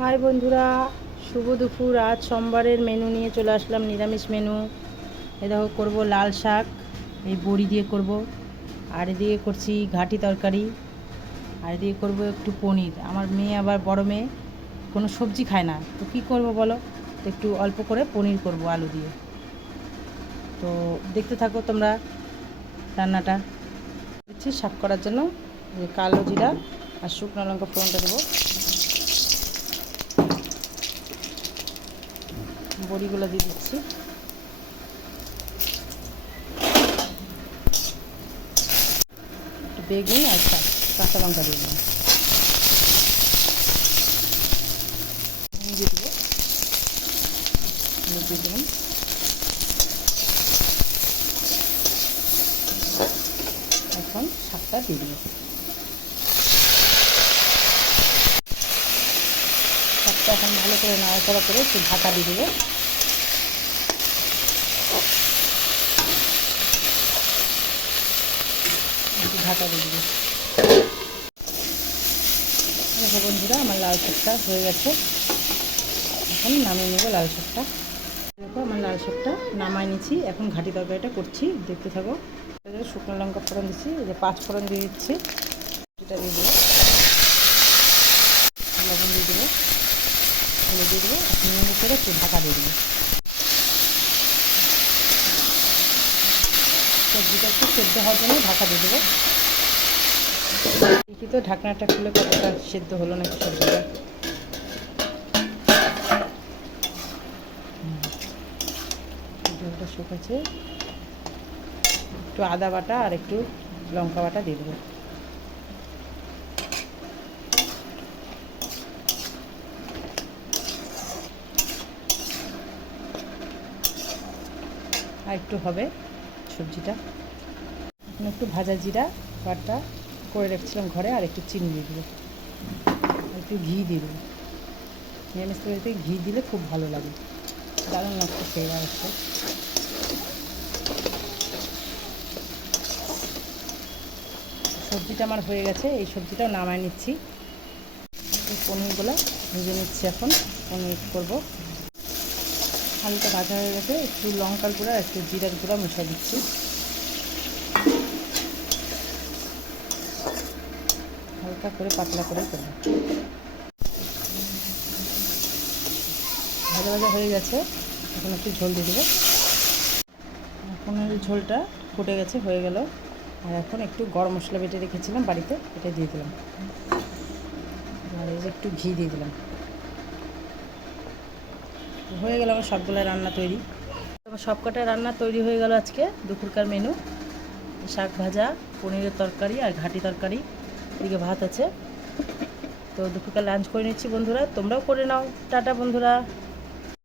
High বন্ধুরা, শুভ দুপুর। আজ সোমবারের মেনু নিয়ে চলে আসলাম, নিরামিষ মেনু। এ দেখো, করবো লাল শাক, এই বড়ি দিয়ে করব। আর এদিকে করছি ঘাটি তরকারি। আর এদিকে করব একটু পনির। আমার মেয়ে, আবার বড় মেয়ে, কোনো সবজি খায় না, তো কী করব বলো। তো একটু অল্প করে পনির করব আলু দিয়ে। তো দেখতে থাকো তোমরা রান্নাটা। দিচ্ছি শাক করার জন্য যে কালো জিরা আর শুকনো লঙ্কা ফোড়নটা দেবো। বড়িগুলো দিয়ে দিচ্ছি। বেগুন আর কাঁচা লঙ্কা দিয়ে দিলাম, দিয়ে দেবো, দিয়ে দিলাম। এখন শাকটা দিয়ে দেবো। শাকটা এখন ভালো করে নাড়াচাড়া করে একটু ঢাকা দিয়ে দেবো। একটু ঢাকা দিয়ে দেবো। দেখো বন্ধুরা, আমার লাল শাকটা হয়ে গেছে। এখন নামিয়ে নেবো লাল শাকটা। দেখো, আমার লাল শাকটা নামাই নিচ্ছি। এখন ঘাটি তরকারিটা করছি, দেখতে থাকো। শুকনো লঙ্কা ফোড়ন দিচ্ছি, এই যে 5 ফোড়ন দিয়ে দিচ্ছি। এটা দিয়ে দেবো, লবণ দিয়ে দেবো, হলুদ দিয়ে দেবো। এখন নিয়ে করে একটু ঢাকা দিয়ে দেবো। সবজিটা একটু সেদ্ধ হওয়ার জন্য ঢাকা দিয়ে দেবো। দেখি তো ঢাকনাটা খুলে কতটা সেদ্ধ হলো নাকি সবজিটা। জলটা শুকাচ্ছে। একটু আদা বাটা আর একটু লঙ্কা বাটা দিয়ে দেবো। আর একটু হবে সবজিটা। এখন একটু ভাজা জিরা বাটা করে রেখেছিলাম ঘরে, আর একটু চিনি দিয়ে দেবো, আর একটু ঘি দিয়ে দেবো। নিরামিষ তরকারিতে ঘি দিলে খুব ভালো লাগে, দারুণ একটা ফ্লেভার আসছে। সবজিটা আমার হয়ে গেছে, এই সবজিটাও নামায় নিচ্ছি। এই পনিরগুলো ভেজে নিচ্ছি। এখন পনির করবো। হালকা ভাজা হয়ে গেছে, একটু লঙ্কার গুঁড়া আর একটু জিরার গুঁড়া মিশিয়ে দিচ্ছি। হালকা করে পাতলা করে করবো। ভাজা ভাজা হয়ে গেছে, এখন একটু ঝোল দিয়ে দেবো। পনিরের ঝোলটা ফুটে গেছে, হয়ে গেল। আর এখন একটু গরম মশলা বেটে রেখেছিলাম বাড়িতে, এটা দিয়ে দিলাম। আর এই যে একটু ঘি দিয়ে দিলাম। হয়ে গেল আমার সবগুলো রান্না তৈরি। আমার সবকটা রান্না তৈরি হয়ে গেল আজকে দুপুরকার মেনু। শাক ভাজা, পনিরের তরকারি আর ঘাটি তরকারি, এদিকে ভাত আছে। তো দুপুরকার লাঞ্চ করে নিচ্ছি বন্ধুরা, তোমরাও করে নাও। টাটা বন্ধুরা।